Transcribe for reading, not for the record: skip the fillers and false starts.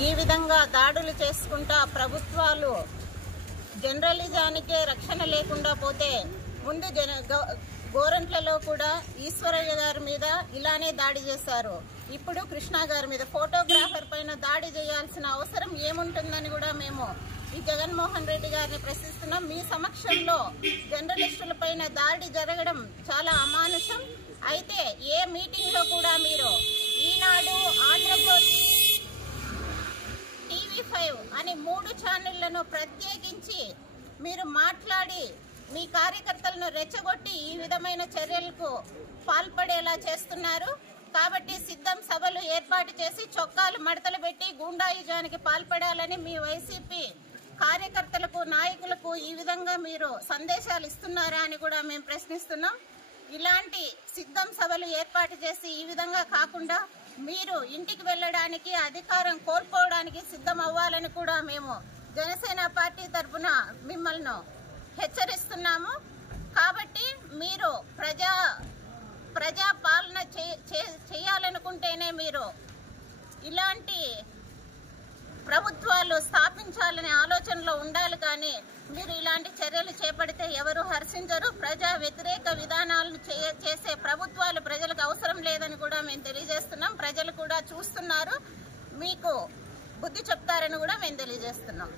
ఈ విధంగా దాడులు చేసుకుంటా ప్రభుత్వాలు జర్నలిజానికే రక్షణ లేకుండా పోతే ముందు గోరంట్లలో కూడా ఈశ్వరయ్య గారి మీద ఇలానే దాడి చేశారు. ఇప్పుడు కృష్ణ గారి మీద ఫోటోగ్రాఫర్ పైన దాడి చేయాల్సిన అవసరం ఏముంటుందని కూడా మేము ఈ జగన్మోహన్ రెడ్డి గారిని ప్రశ్నిస్తున్నాం. మీ సమక్షంలో జర్నలిస్టుల పైన దాడి జరగడం చాలా అమానుషం. అయితే ఏ మీటింగ్ లో కూడా మీరు ఈనాడు, ఆంధ్రజ్యోతి, టీవీ5 అని 3 ఛానళ్లను ప్రత్యేకించి మీరు మాట్లాడి మీ కార్యకర్తలను రెచ్చగొట్టి ఈ విధమైన చర్యలకు పాల్పడేలా చేస్తున్నారు. కాబట్టి సిద్ధం సభలు ఏర్పాటు చేసి చొక్కాలు మడతలు పెట్టి గూండాయుజానికి పాల్పడాలని మీ వైసీపీ కార్యకర్తలకు, నాయకులకు ఈ విధంగా మీరు సందేశాలు ఇస్తున్నారా అని కూడా మేము ప్రశ్నిస్తున్నాం. ఇలాంటి సిద్ధం సభలు ఏర్పాటు చేసి ఈ విధంగా కాకుండా మీరు ఇంటికి వెళ్ళడానికి, అధికారం కోల్పోవడానికి సిద్ధం అవ్వాలని కూడా మేము జనసేన పార్టీ తరఫున మిమ్మల్ని హెచ్చరిస్తున్నాము. కాబట్టి మీరు ప్రజా పాలన చేయాలనుకుంటేనే మీరు ఇలాంటి ప్రభుత్వాలు స్థాపించాలనే ఆలోచనలో ఉండాలి. కానీ మీరు ఇలాంటి చర్యలు చేపడితే ఎవరు హర్షించరు. ప్రజా వ్యతిరేక విధానాలను చేసే ప్రభుత్వాలు ప్రజలకు అవసరం లేదని కూడా మేము తెలియజేస్తున్నాం. ప్రజలు కూడా చూస్తున్నారు, మీకు బుద్ధి చెప్తారని కూడా మేము తెలియజేస్తున్నాం.